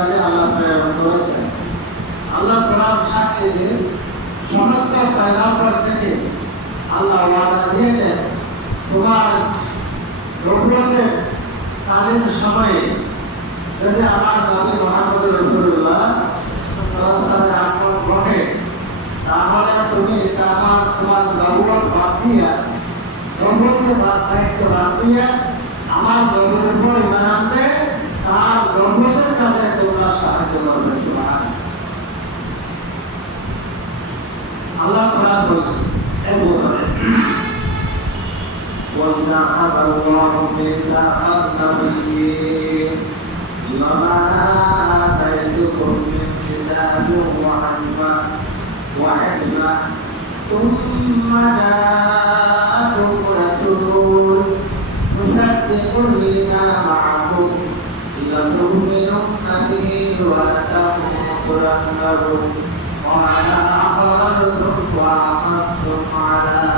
দুনিয়াতে আল্লাহ প্রেরণ করেছেন। আল্লাহ কোরআন সাক্ষী যে সমস্ত পয়গম্বর থেকে আল্লাহ ওয়াদা দিয়েছেন তোমার নবুয়তের কালীন সময়ে যদি আমার নবী মুহাম্মদ রাসূলুল্লাহ সাল্লাল্লাহু আলাইহি ওয়াসাল্লামের আগমন ঘটে তাহলে তুমি তোমার নবুয়ত বাদ দিয়া নবুয়তের দায়িত্ব বাদ দিয়া আমার নবীর উপর ঈমান আনবে, তার নবুয়তের কাজে তোমরা সাহায্য করবে। সুবহানাল্লাহ। আল্লাহ কোরআন বলছে وَإِذَا أَخَذَ اللَّهُ مِيثَاقَ النَّبِيِّينَ لَمَا آتَيْتُكُم مِّن كِتَابٍ وَحِكْمَةٍ ثُمَّ جَاءَكُمْ رَسُولٌ مُصَدِّقٌ لِّمَا مَعَكُمْ لَتُؤْمِنُنَّ بِهِ وَلَتَنصُرُنَّهُ قَالَ أَقْرَرْتُمْ وَأَخَذْتُمْ عَلَىٰ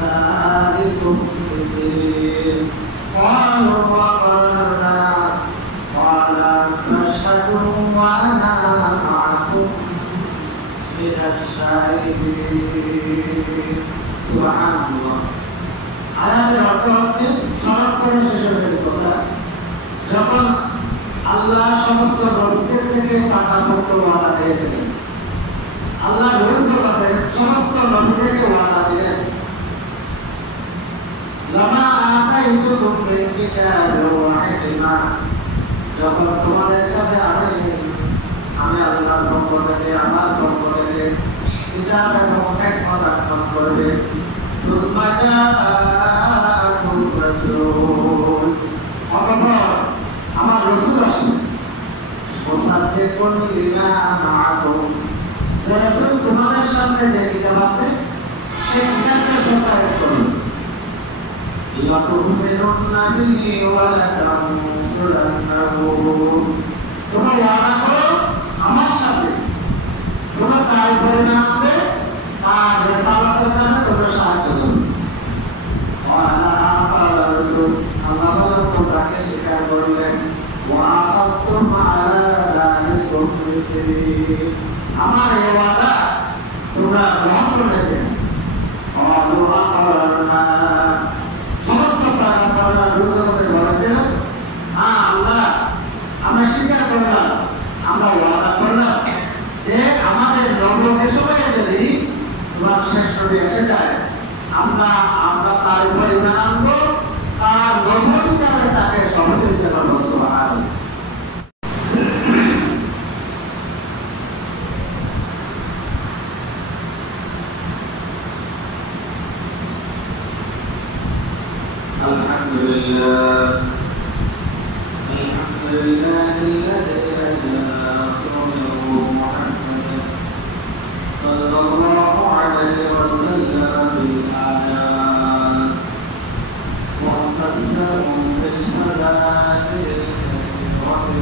ذَٰلِكُمْ إِصْرِي قَالُوا أَقْرَرْنَا قَالَ فَاشْهَدُوا وَأَنَا مَعَكُمْ مِنَ الشَّاهِدِينَ। সুবহানাল্লাহ। আয়াতের অর্থ হচ্ছে স্মরণ করে শেষের কথা, যখন আল্লাহ সমস্ত নবীদের থেকে পাঠানোর ওয়াদা দিয়েছিলেন, আল্লাহ রসুলকে সমস্ত নবীদেরকে ওয়াদা দিলেন লামা আতাইতুকুম মিন কিতাবিন ওয়া হিকমা, যখন তোমাদের কাছে আমি আল্লাহর পক্ষ থেকে আমার পক্ষ থেকে কিতাব এবং হিকমত দান করবে। সুম্মা জাআকুম রাসূল, অতঃপর আমার রাসূল আসলেন মুসাদ্দিকুন লিমা মাআকুম, যে রাসূল তোমাদের সামনে যে কিতাব আছে সেই কিতাবকে সত্যায়িত করবে। লাতুমিনুন্না বিহি ওয়া লাতানসুরুন্নাহু, তোমরা ওয়াদা করো আমার সাথে তোমরা তার উপরে আনবে, তার রিসালাতের কাজে তোমরা সাহায্য করবে। ওয়ালা আকারাতুম, আল্লাহ বলেন তোমরাকে স্বীকার করলেন। ওয়া আখাযতুম আলা যালিকুম ইসরি, আমার এই ওয়াদা তোমরা গ্রহণ করে নেবে। সমস্ত পয়গম্বররা রসুলদের বলেছিলেন, হ্যাঁ আল্লাহ আমরা স্বীকার করলাম, আমরা ওয়াদা করলাম যে আমাদের নবুয়তের সময়ে যদি তোমার শেষ নবী এসে যায় আমরা তার উপর ঈমান আনবো, তার নবুয়তি কাজে তাকে সহযোগিতা করবো। সুবহানাল্লাহ। الحمد لله الذي أجلنا رسوله محمد صلى الله عليه وسلم بالآيات وقسمه بالملائكة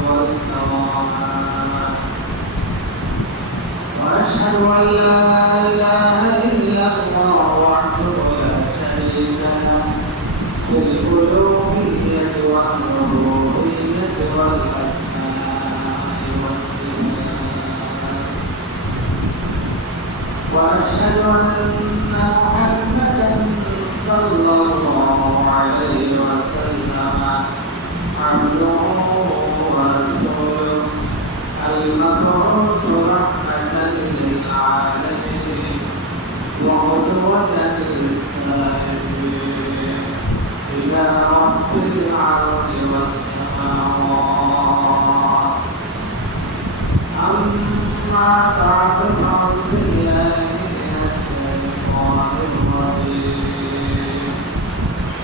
والكرامات، وأشهد أن لا إله إلا الله وحده لا شريك له في الألوهية والربوبية والأسماء والصفات، وأشهد أن محمدا صلى الله عليه وسلم عبده ورسوله المبعوث رحمة للعالمين وقدوة للسائلين إلى رب الأرض والسماوات. أما بعد فأعوذ بالله من الشيطان الرجيم.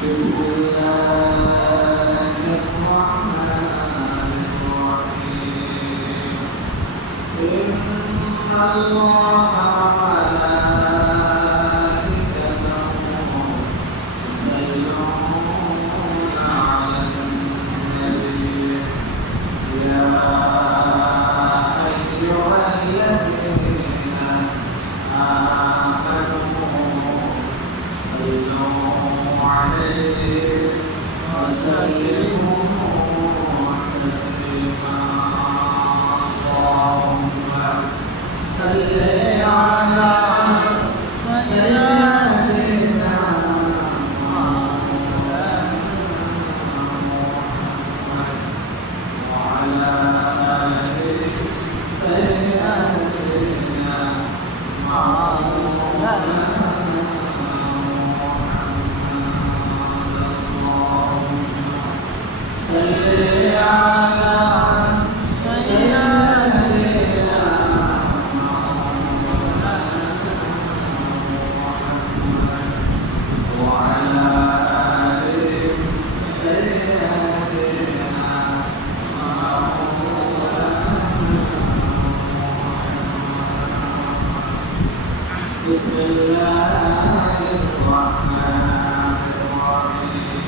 بسم الله الرحمن الرحيم. إن الله وسلموا تسليما. الله الرحمن الرحيم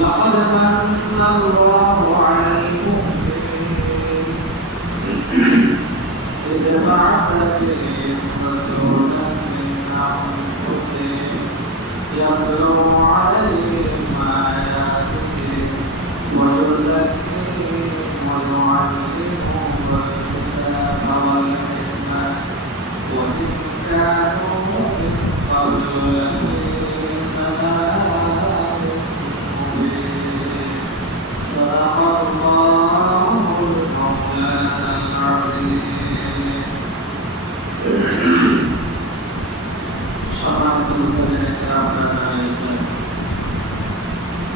لقد من الله عليكم إذ بعث فيهم رسولا من أنفسهم يتلو عليهم آياته ويزكيهم ويعلمهم الكتاب والحكمة وإن كانوا من قبل لفي ضلال مبين صدق الله المولانا العظيم সম্মানিত মুসলিম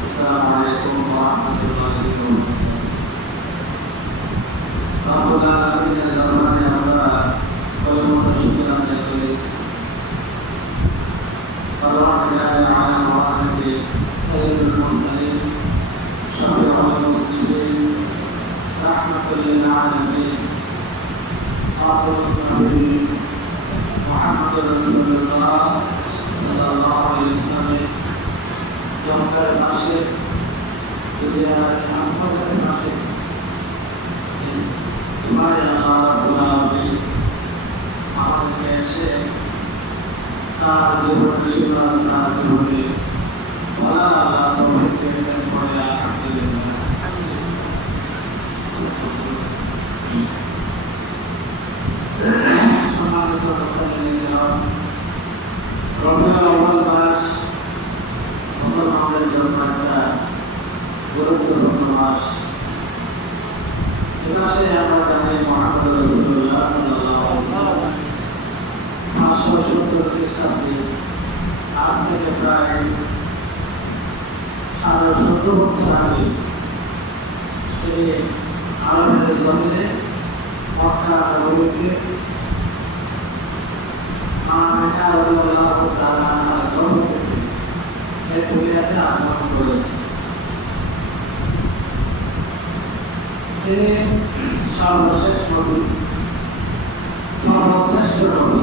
আসসালামু আলাইকুম ওয়া রাহমাতুল্লাহি ওয়া বারাকাতুহু রব্বুল আলামিনের দরবারে আমরা কলমত শুকর আদায় করি পরওয়ারদিগার আলম ওয়া আলিহি সাইয়্যিদুল মুরসালিন শাফিউল মুজনিবিন রাহমাতুল লিল আলামিন খাতামুন নবিয়্যিন মুহাম্মদুর রাসূলুল্লাহ সাল্লাল্লাহু আলাইহি ওয়াসাল্লাম জমকার পাশে দুনিয়ার আনন্দের পাশে তোমার আল্লাহ রাব্বুল আলামিন আমাদেরকে এসে তার জীবনের সেবা তার জীবনে বলা আল্লাহ তৌফিক দিয়েছেন পরে আলহামদুলিল্লাহ সম্মানিত মুসলিম রবিউল আউয়াল মাস মুসলমানদের জন্য একটা গুরুত্বপূর্ণ মাস। এ মাসে আমরা জানি মুহাম্মদ রাসূলুল্লাহ সাল্লাল্লাহু আলাইহি ওয়াসাল্লাম 570 খ্রিস্টাব্দে আজ থেকে প্রায় 17 বছর আগে তিনি আরবের জমিনে মক্কা নগরীতে আমিনা রাদিয়াল্লাহু তাআলা আনহার গর্ভ থেকে এই দুনিয়াতে আগমন করেছেন। তিনি সর্বশেষ নবী, সর্বশ্রেষ্ঠ নবী,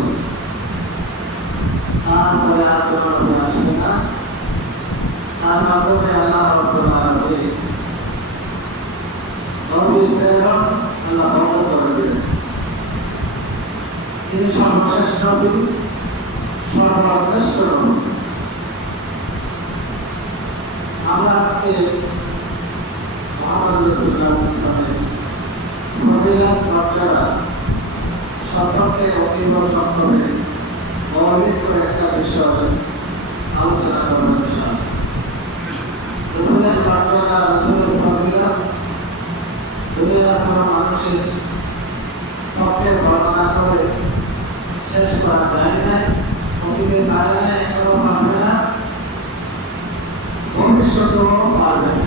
তারপরে আর কোনো নবী আসবে না। তার মাধ্যমে আল্লাহ রাব্বুল আলামিন নবীর প্রেরণ আল্লাহ বন্ধ করে দিয়েছেন। তিনি সর্বশেষ নবী, সর্বশ্রেষ্ঠ নবী। আমরা আজকে মুহাম্মদ রাসূলুল্লাহ সাল্লাল্লাহু আলাইহি ওয়াসাল্লামের ফজিলত মর্যাদা সম্পর্কে অতীব সংক্ষেপে মৌলিক করে একটা বিষয় আলোচনা করব ইনশাআল্লাহ। রাসূলের মর্যাদা, রাসূলের ফজিলত দুনিয়ার কোনো মানুষের পক্ষে বর্ণনা করে শেষ করা যায় না, অতীতে পারে না, এখনো পারবে না, ভবিষ্যতেও পারবে না।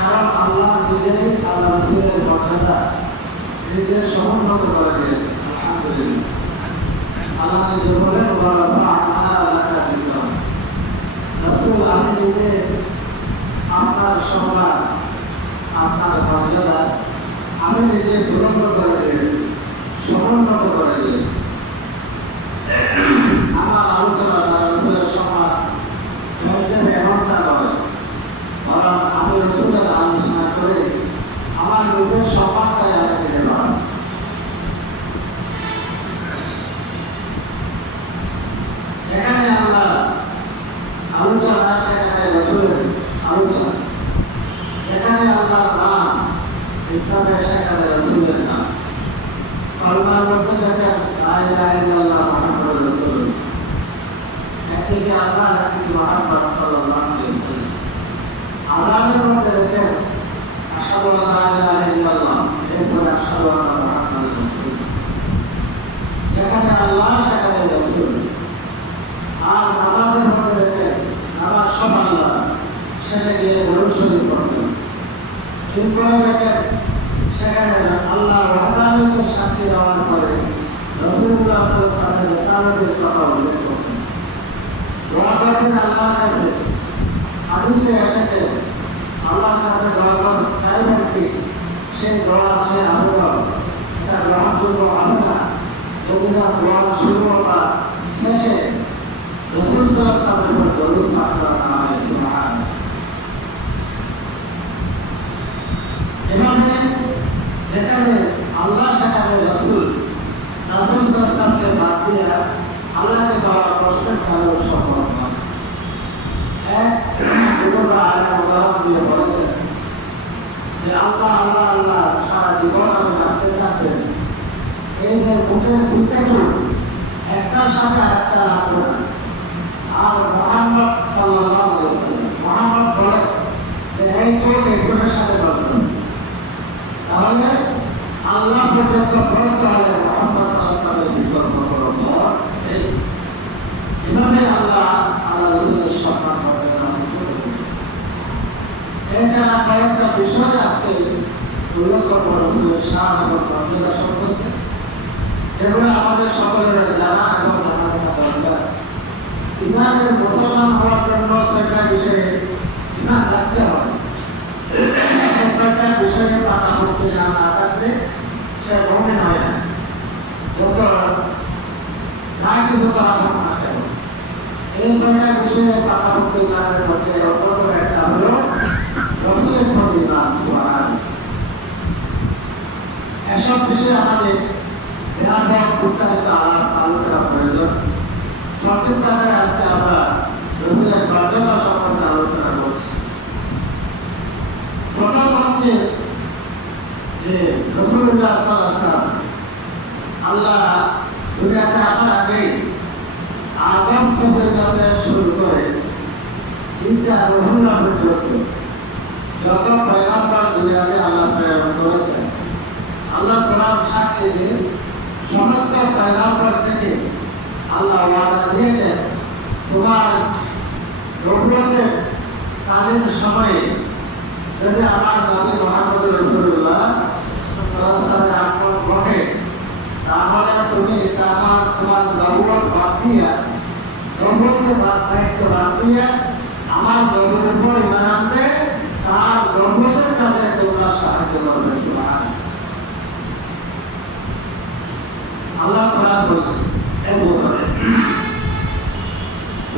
কারণ আল্লাহ নিজেই আল্লাহ রাসূলের মর্যাদা নিজের সমুন্নত করে দিয়েছেন। আলহামদুলিল্লাহ, আল্লাহ নিজে বলেন ওয়া রাফা'না লাকা যিকরাক, রাসূল আমি নিজে আপনার সম্মান, আপনার মর্যাদা আমি নিজে বুলন্দ করে দিয়েছি, সমুন্নত করে দিয়েছি। আমার আলোচনা রাসূলের সম্মান এমনটা নয়, বরং আমি রাসূলের আলোচনা করে আমার নিজের সম্মানটাই আমি দিতে পারব। যেখানে আল্লাহ আলোচনা সেখানে রাসূলের আলোচনা, যেখানে আল্লাহর নাম ইসলামের সেখানে রাসূলের নাম। কলমার মধ্যে দেখেন লা ইলাহা ইল্লাল্লাহ মুহাম্মাদুর রাসূলুল্লাহ, একদিকে আল্লাহ, একদিকে মুহাম্মদ সাল্লাল্লাহু আলাইহি ওয়াসাল্লাম। আযানের মধ্যে দেখেন আশহাদু আল্লা ইলাহা ইল্লাল্লাহ, এরপরে আশহাদু আন্না মুহাম্মাদুর রাসূলুল্লাহ। যেখানে আল্লাহ সেখানে রাসূল। আর নামাজের মধ্যে দেখেন নামাজ সব আল্লাহ, শেষে গিয়ে দরুদ শরীফ পড়তেন। এরপরে দেখেন সেখানে আল্লাহ ওয়াহদানিয়তকে সাক্ষী দেওয়ার পরে রাসূলুল্লাহ সাল্লাল্লাহু আলাইহি ওয়াসাল্লামের রিসালাতের কথা উল্লেখ করতেন। দোয়া করতেন আল্লাহর কাছে, হাদিসে এসেছে আল্লাহর কাছে দোয়া চাইবেন ঠিক সেই দোয়া, সেই আবেদন এটা গ্রহণযোগ্য হবে যদি না কোরআন শুরু বা শেষে রাসূল সাল্লাল্লাহু আলাইহি ওয়াসাল্লামের উপর দরুদ পাঠ করা হয় সুবহানাল্লাহ। এভাবে যেখানে আল্লাহ সেখানে রাসূল সাল্লাল্লাহু আলাইহি ওয়াসাল্লামকে বাদ দিয়ে আল্লাহকে পাওয়ার প্রশ্নের কারণ সম্ভব নয়। এক বুজুর্গ আলেম উদাহরণ দিয়ে বলেছেন যে আল্লাহ আল্লাহ আল্লাহ সারা জীবন আমি জানতে থাকবেন, এই যে মুখের দুইটা টুক একটার সাথে একটা রাখবে না। আর মুহাম্মদ সাল্লাল্লাহু আলাইহি ওয়াসাল্লাম মুহাম্মদ বলে যে এই টুক এই টুকের সাথে রাখবে, তাহলে আল্লাহ পর্যন্ত প্রশ্ন হলে মুহাম্মদ সাল্লাল্লাহু আলাইহি ওয়াসাল্লামের বিকল্প কোনো পথ নেই। এভাবে আল্লাহ আল্লাহ রাসূলের সম্মান করে। এছাড়া কয়েকটা বিষয় আজকে উল্লেখ করবো রাসূলের শান এবং মর্যাদা সম্পর্কে, যেগুলো আমাদের সকলের জানা এবং জানা থাকা দরকার। ইমানের মুসলমান হওয়ার জন্য সেটা বিষয়ে ইমান রাখতে হয়। সেটা বিষয়ে পাকা করতে না থাকলে সে মুমিন হয় না, যত যা কিছু করা হোক না কেন। এই ছয়টা বিষয়ে পাকা করতে ইমানের মধ্যে অন্যতম একটা হলো রাসূলের প্রতি ইমান। সুবহানাল্লাহ। এসব বিষয়ে আমাদের বিস্তারিত আলোচনা প্রয়োজন। সংক্ষিপ্ত আকারে আজকে আমরা রাসূলের মর্যাদা সম্পর্কে আলোচনা করছি। প্রথম হচ্ছে যে রাসূলুল্লাহ সাল্লাল্লাহু আলাইহি ওয়াসাল্লাম আল্লাহ দুনিয়াতে আসার আগে আদম থেকে শুরু করে ঈসা রুহুল্লাহ পর্যন্ত যত পয়গম্বর দুনিয়াতে আল্লাহ প্রেরণ করেছেন, আল্লাহ কোরআন সাক্ষী দিয়ে সমস্ত পয়গম্বর থেকে আল্লাহ ওয়াদা দিয়েছেন, তোমার নবুয়তের কালীন সময়ে যদি আমার নবী মুহাম্মদ রাসূলুল্লাহ সাল্লাল্লাহু আলাইহি ওয়াসাল্লামের আগমন ঘটে, তাহলে তুমি তোমার নবুয়ত বাদ দিয়ে নবুয়তের দায়িত্ব বাদ দিয়ে আমার নবীর উপর ঈমান আনবে, তার নবুয়তের কাজে তোমরা সাহায্য করবে। সুবহানাল্লাহ। আল্লাহ কোরআন বলছে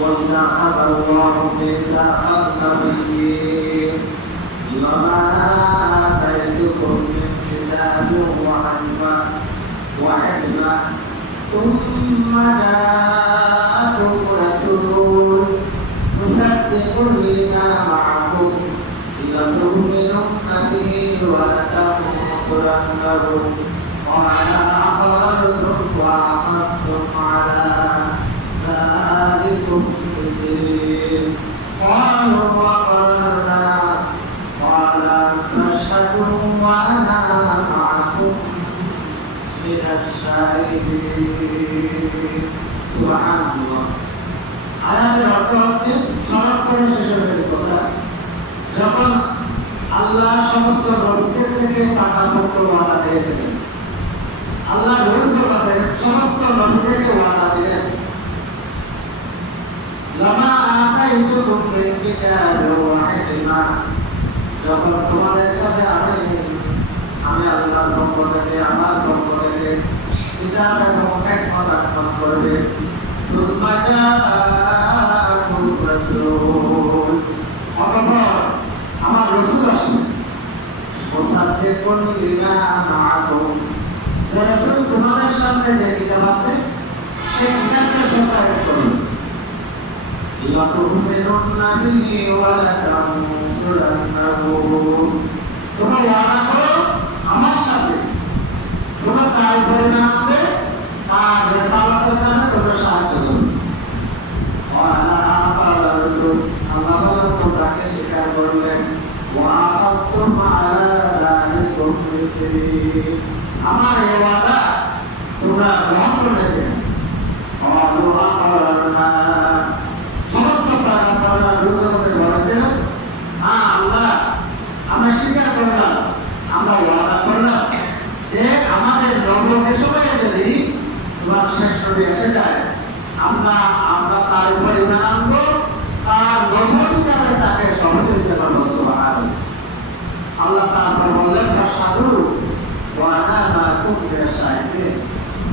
وَإِذَا أَخَذَ اللَّهُ مِيثَاقَ النَّبِيِّينَ لَمَا آتَيْتُكُم مِّن كِتَابٍ وَحِكْمَةٍ ثُمَّ جَاءَكُمْ رَسُولٌ مُصَدِّقٌ لِّمَا مَعَكُمْ لَتُؤْمِنُنَّ بِهِ وَلَتَنصُرُنَّهُ قَالَ أَقْرَرْتُمْ وَأَخَذْتُمْ عَلَىٰ ذَٰلِكُمْ إِصْرِي قَالُوا أَقْرَرْنَا قَالَ فَاشْهَدُوا وَأَنَا مَعَكُمْ مِنَ الشَّاهِدِينَ। সুবহানাল্লাহ। আয়াতের অর্থ হচ্ছে স্মরণ করে শেষের কথা, যখন আল্লাহ সমস্ত নবীদের থেকে পাঠানোর ওয়াদা দিয়েছিলেন, আল্লাহ রসুলকে সমস্ত নবীদেরকে ওয়াদা দিলেন, লামা আতাইতুকুম মিন কিতাবিন ওয়া হিকমা, যখন তোমাদের কাছে আমি আল্লাহর পক্ষ থেকে আমার পক্ষ থেকে কিতাব এবং হিকমত দান করবে। সুম্মা জাআকুম রাসূল, অতঃপর আমার রাসূল আসবে, মুসাদ্দিকুন লিমা মাআকুম, যে রাসূল তোমাদের সামনে যে কিতাব আছে সেই কিতাবকে সত্যায়িত করবে। লাতুমিনুন্না বিহি ওয়া লাতানসুরুন্নাহু, তোমরা ওয়াদা করো আমার সাথে, তোমরা তার উপরে আনবে, তার রিসালাতের কাজে তোমরা সাহায্য করবে। আল্লাহ তাকে স্বীকার করলেন, ওয়া আখাযতুম আলা যালিকুম ইসরি, আমার এই ওয়াদা তোমরা গ্রহণ করে নেবে। সমস্ত পয়গম্বররা রসুলদের বলেছিলেন, হ্যাঁ আল্লাহ আমরা স্বীকার করলাম, আমরা ওয়াদা করলাম যে আমাদের নবুয়তের সময়ে যদি তোমার শেষ নবী এসে যায়, আমরা তার উপর ঈমান আনবো, তার নবুয়তের কাজে তাকে সহযোগিতা করবো। সুবহানাল্লাহ। আল্লাহ তারপর বললেন, ফাশহাদু ওয়া আনা মাআকুম মিনাশ শাহিদিন,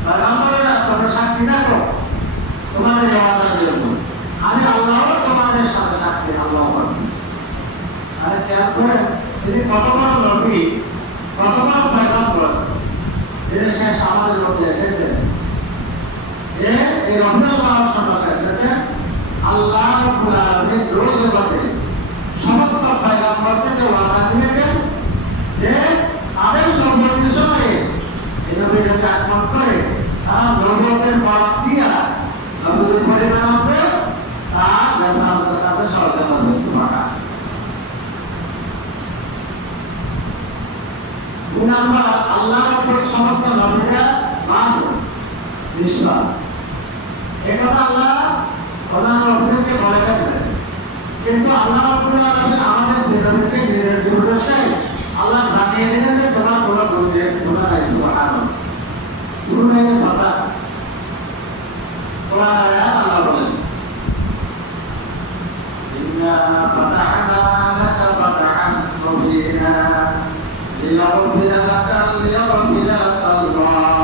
পয়গম্বরেরা করেন তিনি কত বড় নবী, কত বড় পয়গম্বর, যে শেষ আমাদের মধ্যে এসেছেন, যে এই রমজান মাস সম্পর্কে এসেছেন। আল্লাহ রাব্বুল আলামিন রোজ জগতে সমস্ত পয়গম্বরদেরকে ওয়াদা দিয়েছেন যে তাদের নবুয়তের সময়ে এই নবীকে আকমত করে তারা নবুয়তের পথ দিয়া নবুয়তের পরিমাণ হবে তার রাসালাতের সাথে সহযোগিতা করবে। সুবহানাল্লাহ। দুই নাম্বার, আল্লাহ রাব্বুল সমস্ত নবীরা মাসুম নিষ্পাপ। এই কথা আল্লাহ অন্যান্য নবীদেরকে বলে থাকবেন, কিন্তু আল্লাহ রাব্বুল আলামিন আমাদের নবীদেরকে নিজের উদ্দেশ্যে আল্লাহ জানিয়ে দিলেন যে তোমার কোনো গুনাহ নাই। সুবহানাল্লাহ। সূরা ফাতিহা কোরআনে আল্লাহ বলেন, ইন্না ফাতাহনা লাকা ফাতহান মুবিনা লিয়াগফিরা লাকা আল্লাহ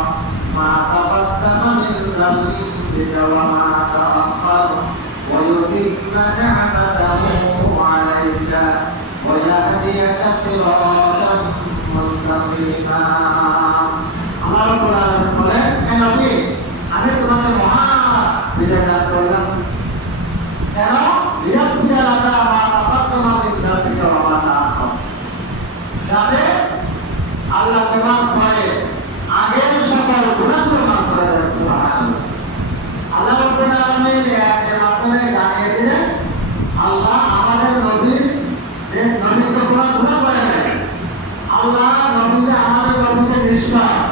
মা তাকাদ্দামা মিন যামবিকা ওয়া মা তাআখার ওয়া yutimma নি'মাতাহু আলাইকা ওয়া ইয়াহদিয়াকা সিরাতাম মুস্তাকিমা। আল্লাহ রাব্বুল আলামিন বলেন, হে নবী, আমি তোমাকে মহা বিজয় দান করলাম। কেন? লিয়াগফিরা লাকা মা তাকাদ্দামা মিন যামবিকা ওয়া মা তাআখার, যাতে আল্লাহ তোমার পরে আগের সকল গুনাহগুলো মাফ করে দেন। সুবহানাল্লাহ। আল্লাহ রাব্বুল আলামিন এর মাধ্যমে জানিয়ে দিলেন আল্লাহ আমাদের নবী যে নবীকে কোনো গুনাহ করে নাই, আল্লাহ নবী যে আমাদের নবীকে নিষ্পাপ,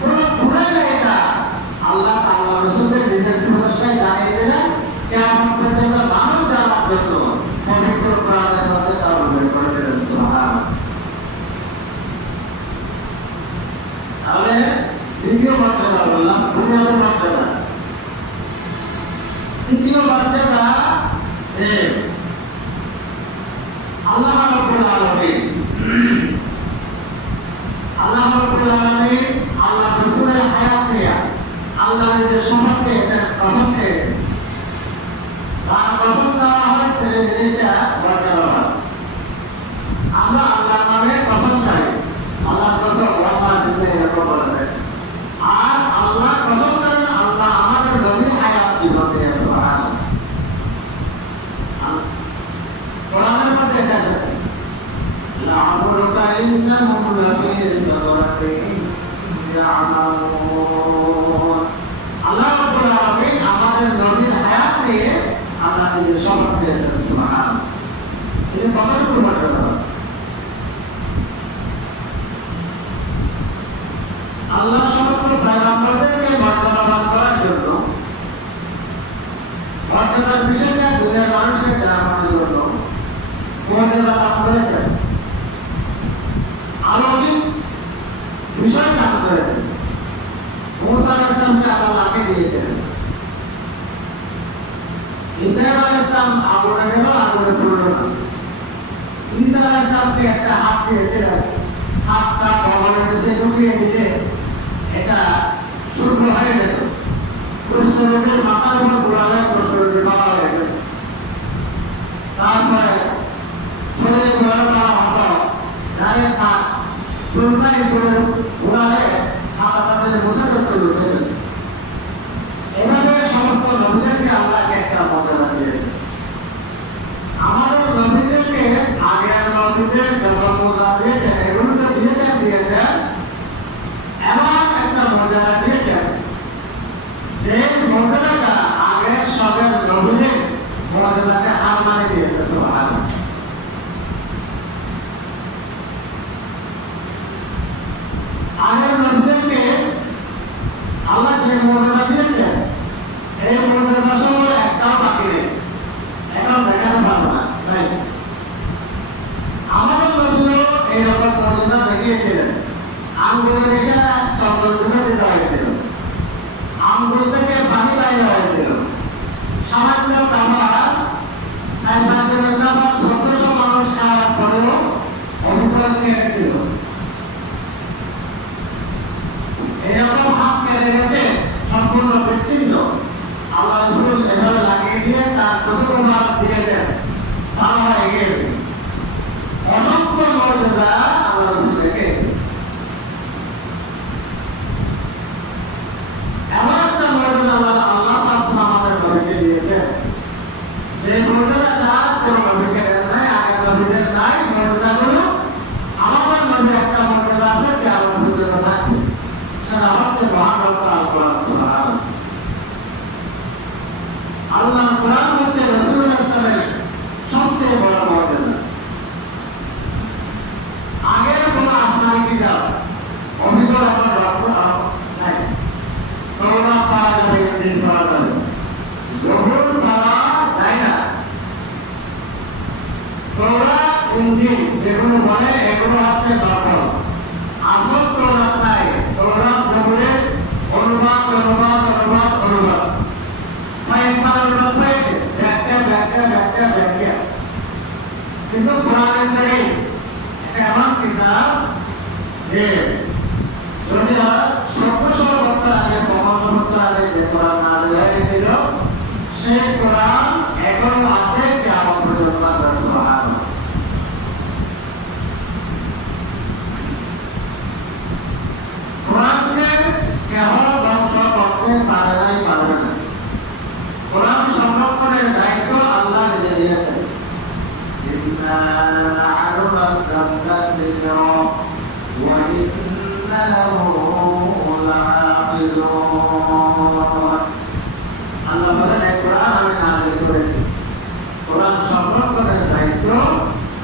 কোনো গুনাহ নেই এটা আল্লাহ রাসূলকে নিজের উদ্দেশ্যে জানিয়ে দিলেন। কিয়ামত পর্যন্ত মানব জানার জন্য পবিত্র কোরআনের মধ্যে তা উল্লেখ করে দিলেন। সুবহানাল্লাহ। তাহলে দ্বিতীয় মর্যাদা বললাম, দুনিয়ার মর্যাদা। তৃতীয় মর্যাদা যে আল্লাহ রাব্বুল আলামিন আল্লাহ রাসূলের হায়াত দিয়া আল্লাহ যে শপথ দিয়েছেন, কসম দিয়েছেন, তার কসম দেওয়া হয় যে জিনিসটা মর্যাদাবান। আমরা আল্লাহর নামে কসম খাই, আল্লাহর কসম ওয়াল্লাহ বিল্লাহি এরকম বলে দেয়। আর আল্লাহ কসম করেন আল্লাহ আমাদের নবীর হায়াত জীবন দিয়েছে। সুবহানাল্লাহ। কোরআনের মধ্যে এটা আছে, লা'আমরুকা ইন্নাহুম লাফী সাকরাতিহিম ইয়া'মালুন। আল্লাহ রাব্বুল আলামিন আমাদের নবীর হায়াত নিয়ে আল্লাহ নিজে শপথ দিয়েছেন। সুবহানাল্লাহ। এটা কতটুকু মর্যাদা? আল্লাহ সমস্ত পয়গম্বরদেরকে মর্যাদাবান করার জন্য, মর্যাদার বিষয়টা দুনিয়ার মানুষকে জানানোর জন্য মর্যাদা দান করেছেন, আলৌকিক বিষয় দান করেছেন। মুসা আলাইহিস সালামকে আল্লাহ লাঠি দিয়েছেন, ইব্রাহিম আলাইহিস সালাম আগুনে গেল, আগুনে পড়ল না। ঈসা আলাইহিস সালামকে একটা হাত দিয়েছিলেন, হাতটা কবরের নিচে ঢুকিয়ে দিলে এটা শুভ্র হয়ে যেত। কুষ্ঠরোগের মাথার উপর ঘোরালে কুষ্ঠরোগী পাওয়া হয়ে যেত। তারপরে শরীরে ঘোরালে পাওয়া হতো, যাই থাক চুলটাই চলে ঘোরালে হাতা তাদের মুসাতে চলে উঠে। এভাবে সমস্ত নবীদেরকে আল্লাহকে একটা মর্যাদা দিয়েছে। আমাদের নবীদেরকে আগের নবীদের যত মর্যাদা দিয়েছেন এগুলোকে দিয়েছেন এমন একটা মর্যাদা দিয়েছেন যে মর্যাদাটা আগের সবের নবীদের মর্যাদাকে হার মানে দিয়েছে। সুবহানাল্লাহ। আগের নবীদেরকে আল্লাহ যে মর্যাদা দিয়েছেন এই মর্যাদা সময় একটাও বাকি নেই, এটাও দেখাতে পারবো না। তাই আমাদের নবীও এইরকম মর্যাদা দেখিয়েছিলেন। আঙ্গুলের ইশারা চন্দ্র যুগে দিতে হয়েছিল, আঙ্গুল থেকে পানি বাইরে হয়েছিল। সামান্য খাবার 4-5 খাবার 1700 মানুষ খাওয়ার পরেও অভিজ্ঞতা ছেড়েছিল। এরকম হাত কেটে গেছে, সম্পূর্ণ বিচ্ছিন্ন। আল্লাহ রাসূল এভাবে লাগিয়ে দিয়ে তার যতটুকু ভাব দিয়েছেন ভালো হয়ে গিয়েছে। হচ্ছে মহান গ্রন্থ আল কোরআন। সুবহানাল্লাহ। আল্লাহর কোরআন হচ্ছে রাসূলুল্লাহ সাল্লাল্লাহু আলাইহি ওয়াসাল্লামের সবচেয়ে বড় মর্যাদা। আগের কোন আসমানি কিতাব অভিজ্ঞ এখন নাই। তওরাত পাওয়া যাবে, ইনজিল পাওয়া যাবে, জবুর পাওয়া যায় না। তওরাত ইনজিল যেগুলো বলে এগুলো হচ্ছে নকল, আসল তওরাত নাই। তওরাত জবুরের অনুবাদ অনুবাদ অনুবাদ অনুবাদ কয়েকবার অনুবাদ হয়েছে, ব্যাখ্যা ব্যাখ্যা ব্যাখ্যা ব্যাখ্যা। কিন্তু কোরআনের কারীম এটা এমন কিতাব যে যদি ১৭০০ বছর আগে ৫৫ বছর আগে যে কোরআন নাযিল হয়েছিল সেই কোরআন এখনো আছে কিয়ামত পর্যন্ত। সুবহানাল্লাহ। কোরআনকে কেহ ধ্বংস করতে পারে নাই, পারবে না। কোরআন সংরক্ষণের দায়িত্ব আল্লাহ নিজে নিয়েছেন। ইন্না নাহনু নাযালনা যিকরা ওয়া ইন্না লাহু লাহাফিজুন। আল্লাহ বলেন, এই কোরআন আমি নাযিল করেছি, কোরআন সংরক্ষণের দায়িত্ব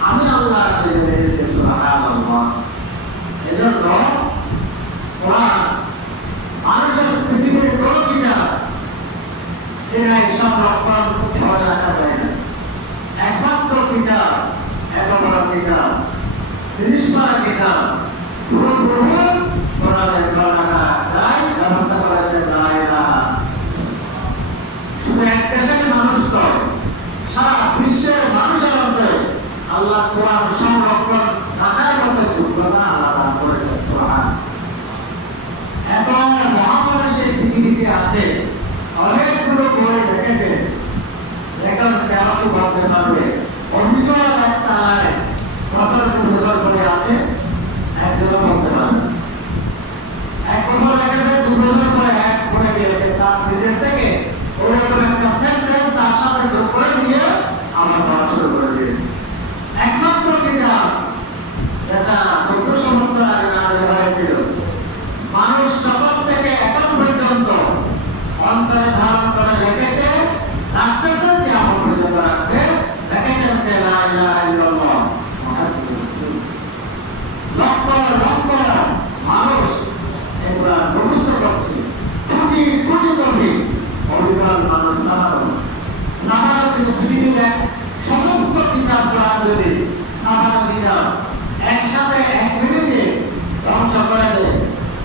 আমি আল্লাহ নিজে নিয়েছি। সুবহানাল্লাহ। এজন্য কোরআন মানুষের পৃথিবীর কোনো কিতাব সিনাই সংরক্ষণ ধরে রাখা যায় না। একমাত্র কিতাব, এত বড় কিতাব, ৩০ পারা কিতাব পুরো কোরআনের ধরে রাখা যায়, ব্যবস্থা করেছে লা ইলাহা। শুধু এক দেশের মানুষ নয়, সারা বিশ্বের মানুষের মধ্যে আল্লাহ কোরআন সংরক্ষণ থাকার মতো যোগ্যতা আল্লাহ দান করেছেন। সুবহানাল্লাহ। এত মহামানুষের পৃথিবীতে আছে, অনেকগুলো বই দেখেছে, এখন কেউ বলতে পারবে অভিজ্ঞ একটা লাইন বছর ২ বছর পরে আছে, একজনও বলতে পারবে। ১ বছর লেগেছে, ২ বছর পরে এক পড়ে গিয়েছে, তার নিজের থেকে ওরকম একটা সেন্টেন্স তার সাথে যোগ করে দিয়ে আমার পড়া শুরু করে দিয়েছে। একমাত্র কিতাব যেটা ১৪০০ বছর আগে নাযিল হয়েছিল, মানুষ তখন থেকে এখন পর্যন্ত অন্তরে ধারণ করে রেখেছে, রাখতেছেন, কিয়ামত পর্যন্ত রাখতে রেখেছেন যে লা ইলাহা ইল্লাল্লাহ মুহাম্মাদুর রাসূলুল্লাহ। লক্ষ লক্ষ মানুষ এগুলা মুখস্থ করছে, কোটি কোটি কোটি অভিজ্ঞান মানুষ সাধারণ পৃথিবীর সমস্ত কিতাব যদি সাধারণ কিতাব একসাথে ১ মিনিটে ধ্বংস করে দেয়,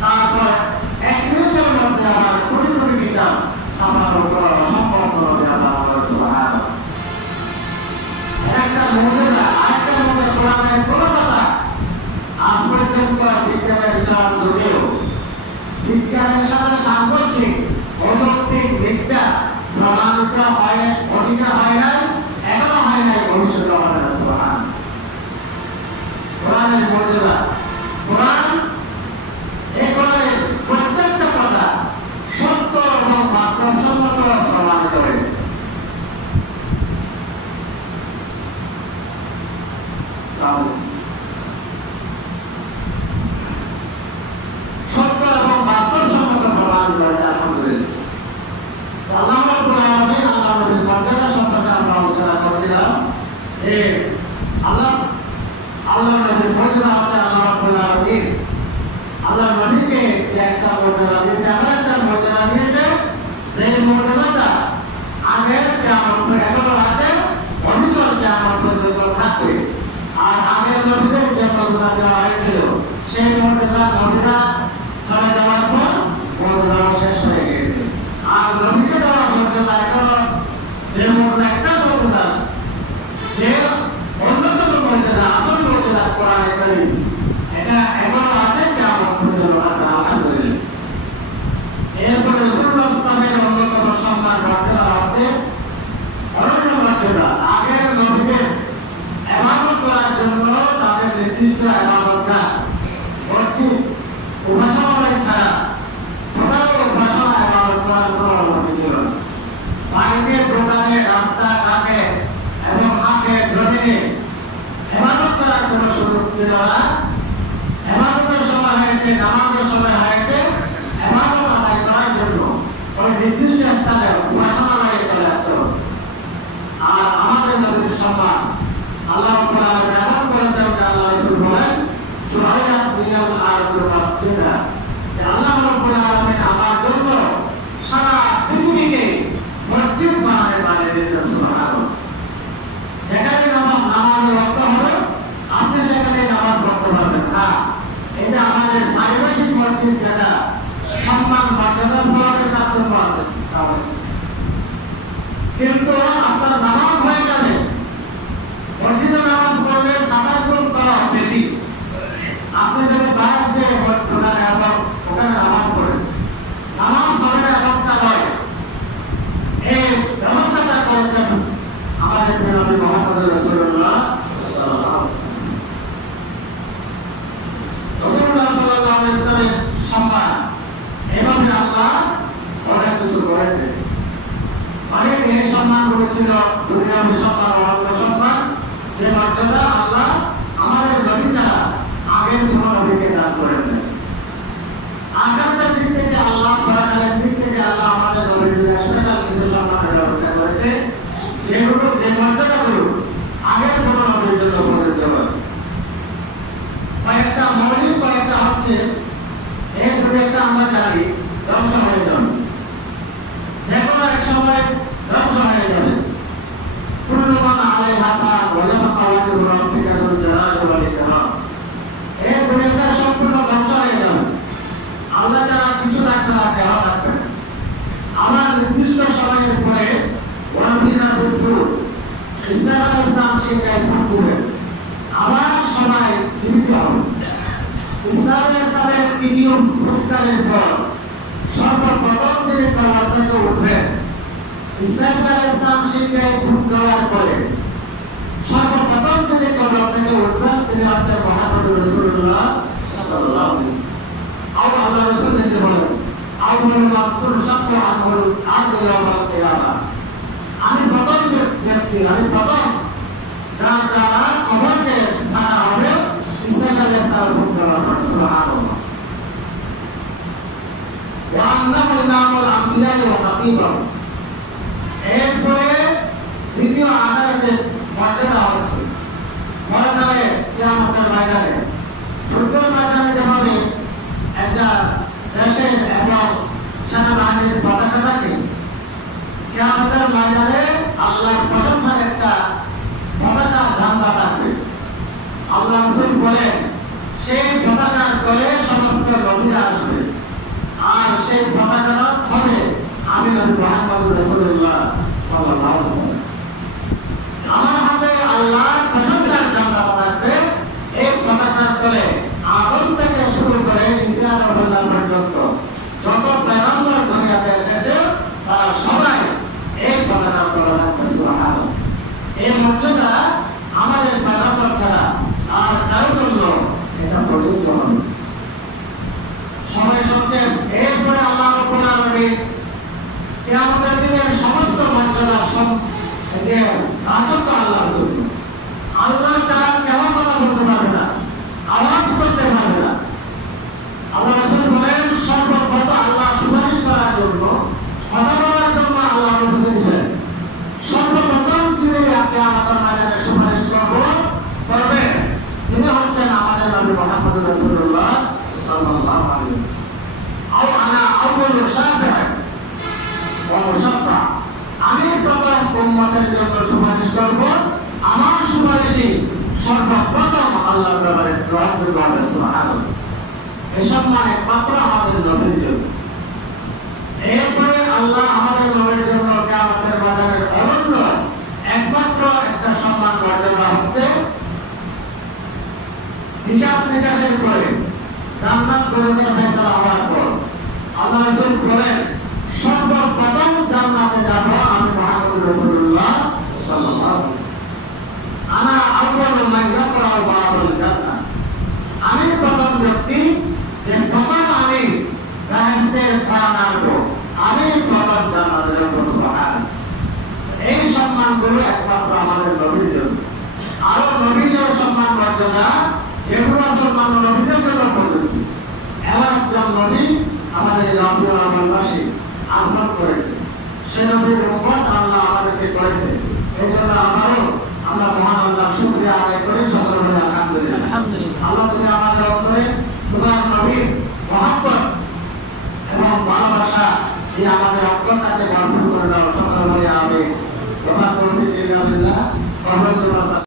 তারপর ১ মিনিটের মধ্যে আবার কোটি কোটি কিতাব সামান্য করা অসম্ভব হবে। আল্লাহ সুবহানাল্লাহ। একটা মুজিজা, আরেকটা মধ্যে কোরআনের কোন কথা আজ পর্যন্ত বিজ্ঞানের জন্ম যুগেও বিজ্ঞানের সাথে সাংঘর্ষিক অযৌক্তিক বিদ্যা প্রমাণিত হয়, অতীতে হয় নাই, এখনো হয় নাই, ভবিষ্যতে হবে না। সুবহানাল্লাহ। কোরআনের মুজিজা, কোরআন এই কোরআনের প্রত্যেকটা কথা সত্য এবং বাস্তবসম্মত প্রমাণিত হয়েছে। সত্য এবং বাস্তবসম্মত প্রমাণিত হয়েছে। আলহামদুলিল্লাহ। আল্লাহ রাব্বুল আলামিন আল্লাহ নবীর মর্যাদা সম্পর্কে আমরা আলোচনা করছিলাম যে আল্লাহ নবীর মর্যাদা হচ্ছে আল্লাহ রাব্বুল আলামিন আল্লাহ নবীকে যে একটা মর্যাদা দিয়েছে, এমন একটা মর্যাদা দিয়েছে যে মর্যাদাটা আগের কিয়ামত এখনো আছে, অবিকল কিয়ামত পর্যন্ত থাকবে। আর আগের নবীদের যে মর্যাদা দেওয়া হয়েছিল সেই মর্যাদা নবীরা চলে যাওয়ার পর মর্যাদা শেষ হয়ে গিয়েছে। আর নবীকে দেওয়া মর্যাদা এখনো যে মর্যাদা, একটা মর্যাদা যে অন্যতম মর্যাদা, আসল মর্যাদা কোরআনে কারীম, এটা এখনো আছে কিয়ামত পর্যন্ত। আলহামদুলিল্লাহ। এরপর রাসূলুল্লাহ সাল্লাল্লাহু আলাইহি ওয়াসাল্লামের অন্যতম সম্মান মর্যাদা হচ্ছে অনন্য মর্যাদা। আগের নবীদের ইবাদত করার জন্য তাদের নির্দিষ্ট ইবাদতগাহ, মসজিদ নির্দিষ্ট স্থানে উপাসনালয়ে চলে আসতে হবে। আর আমাদের নবীর সম্মান আল্লাহ রাব্বুল আলামিন এমন করেছেন যে আল্লাহ রাসূল বলেন জুআইলাত লিয়াল আরদু মাসজিদা, যে আল্লাহ রাব্বুল আলামিন আমার জন্য সারা পৃথিবীকে মসজিদ বানিয়ে দিয়েছেন। সুবহানাল্লাহ। যেখানে নামাজের ওয়াক্ত হবে আপনি সেখানে নামাজ পড়তে পারবেন। হ্যাঁ, এটা আমাদের পারিভাষিক মসজিদ, যেটা সম্মান মর্যাদা সওয়াবের কার্যক্রম আছে, কিন্তু আপনার নামাজ হয়ে যাবে মসজিদে নামাজ পড়লে 27 গুণ সওয়াব বেশি। আপনি যদি বাইরে যে ওখানে নামাজ পড়েন, নামাজ হবে না এমনটা নয়। এই ব্যবস্থাটা করেছেন আমাদের নবী মুহাম্মদ রাসূলুল্লাহ সাল্লাল্লাহু আলাইহি ওয়াসাল্লামের সম্মান এভাবে আল্লাহ অনেক কিছু করেছে। অনেক এই সম্মান করেছিল দুনিয়াবী সম্মান, অনন্ত সম্মান, যে মর্যাদা আল্লাহ আমাদের নবী ছাড়া আগের কোন নবীকে দান করেন নাই। আখিরাতের দিক থেকে আল্লাহ, পরকালের দিক থেকে আল্লাহ আমাদের নবীর জন্য স্পেশাল কিছু সম্মানের ব্যবস্থা করেছে, যেগুলো যে মর্যাদাগুলো আগের কোন নবীর জন্য প্রযোজ্য হয়। কয়েকটা মৌলিক, কয়েকটা হচ্ছে এই দুনিয়াটা আমরা জানি ধ্বংস হয়ে যাবে, যে কোনো এক সময় ধ্বংস হয়ে যাবে। কুল্লু মান আলাইহা ফান ওয়া ইয়াবকা ওয়াজহু রাব্বিকা যুল জালালি ওয়াল ইকরাম। এই দুনিয়াটা সম্পূর্ণ ধ্বংস হয়ে যাবে, আল্লাহ ছাড়া কিছু থাকবে না, কেউ থাকবে না। আমার নির্দিষ্ট সময়ের পরে ওয়ানফিকা বিসুর ইসলাম ইসলাম শিক্ষায় ভোট দিবেন, আমার সময় জীবিত হবে। ইসলামের তৃতীয় ভোটকালের পর সর্বপ্রথম তিনি কবর থেকে উঠবেন। ইসলাম শিক্ষায় ভোট দেওয়ার পরে সর্বপ্রথম তিনি কবর থেকে উঠবেন, তিনি হচ্ছেন মুহাম্মদ রাসূলুল্লাহ সাল্লাল্লাহু আলাইহি ওয়াসাল্লাম। আল্লাহ রাসূল নিজে বলেন, আউয়ালু মা তুরসাকু আনহুল আরদু ইয়াওমাল কিয়ামাহ। আমি প্রথম ব্যক্তি, আমি প্রথম যার দ্বারা কবরকে ভাঙা হবে ইসলামের ভোট দেওয়ার পর। সুবহানাল্লাহ। ওয়া আন্নাহু ইমামুল আম্বিয়া ওয়া খাতিবুহুম। এরপরে দ্বিতীয় আখিরাতের মর্যাদা হচ্ছে মর্যাদায় কিয়ামতের ময়দানে, সূর্যের ময়দানে যেভাবে একটা দেশের এবং সেনাবাহিনীর পতাকা থাকে, কিয়ামতের ময়দানে আল্লাহর প্রশংসার একটা পতাকা ঝান্ডা থাকবে। আল্লাহ রাসূল বলেন সেই পতাকার তলে সমস্ত নবীরা আসবে, আর সেই পতাকাটা হবে আমি নবী মুহাম্মদ রাসূলুল্লাহ সাল্লাল্লাহু আলাইহি ওয়াসাল্লাম। আমার হাতে আল্লাহর প্রশংসার ঝান্ডা থাকবে। এই পতাকার তলে আদম থেকে শুরু করে ঈসা আলাইহিস পর্যন্ত যত পয়গম্বর দুনিয়াতে এসেছে তারা সবাই এই পতাকার তলে থাকবে। সুবহানাল্লাহ। এই মর্যাদা আমাদের পয়গম্বর ছাড়া আর কারো জন্য এটা প্রযোজ্য হবে। সময় সংক্ষেপ। এরপরে আল্লাহ রাব্বুল আলামিন কিয়ামতের দিনের সমস্ত মর্যাদা যে রাজত্ব আল্লাহর জন্য। আল্লাহ ছাড়া কেউ কথা বলতে পারবে না, আওয়াজ করতে পারবে না। আল্লাহ রাসূল বলেন সর্বপ্রথম আল্লাহ সুপারিশ করার জন্য, কথা বলার জন্য আল্লাহ অনুমতি দিবেন। সর্বপ্রথম যিনি কিয়ামতের ময়দানে সুপারিশ করবে তিনি হচ্ছেন আমাদের নবী মুহাম্মদ রাসূলুল্লাহ সাল্লাল্লাহু আলাইহি ওয়াসাল্লাম। আনা আউয়ালু শাফি'আ ওয়া মুশাফফা। আমি প্রথম উম্মতের জন্য সুপারিশ করব, আমার সুপারিশই সর্বপ্রথম আল্লাহর দরবারে গ্রহণযোগ্য হবে। সুবহানাল্লাহ। এই সম্মান একমাত্র আমাদের নবীর জন্য। এরপরে আল্লাহ আমাদের নবীর জন্য কিয়ামতের ময়দানের অনন্য একমাত্র একটা সম্মান মর্যাদা হচ্ছে হিসাব নিকাশের পরে জান্নাত দোজখের ফয়সালা হওয়ার পর আল্লাহ রাসূল বলেন সর্বপ্রথম জান্নাতে যাব আমি মুহাম্মদ রাসূলুল্লাহ সাল্লাল্লাহু আলাইহি ওয়াসাল্লাম। আনা আউয়ালু মান ইয়াকরাউ বাবুল জান্নাহ। আমি প্রথম ব্যক্তি যে প্রথম আমি বেহেশতের দ্বার নাড়ব, আমি প্রথম জান্নাতে যাব। সুবহানাল্লাহ। এই সম্মানগুলো একমাত্র আমাদের নবীর জন্য। আরো নবী হিসেবে সম্মান মর্যাদা যেগুলো সম্মান নবীদের জন্য প্রযোজ্য, এমন একজন নবী আমাদের রবিউল আউয়াল মাসে আগমন করেছে। সে নবীর উম্মত আল্লাহ আমাদেরকে করেছে। এই জন্য আবারও আমরা মহান আল্লাহ শুকরিয়া আদায় করি, সকলে বলে আলহামদুলিল্লাহ। আল্লাহ তুমি আমাদের অন্তরে তোমার নবীর মহব্বত এবং ভালোবাসা এই আমাদের অন্তরটাকে ভরপুর করে দাও, সকলে বলে আমিন। তোমার তৌফিক ইল্লা বিল্লাহ।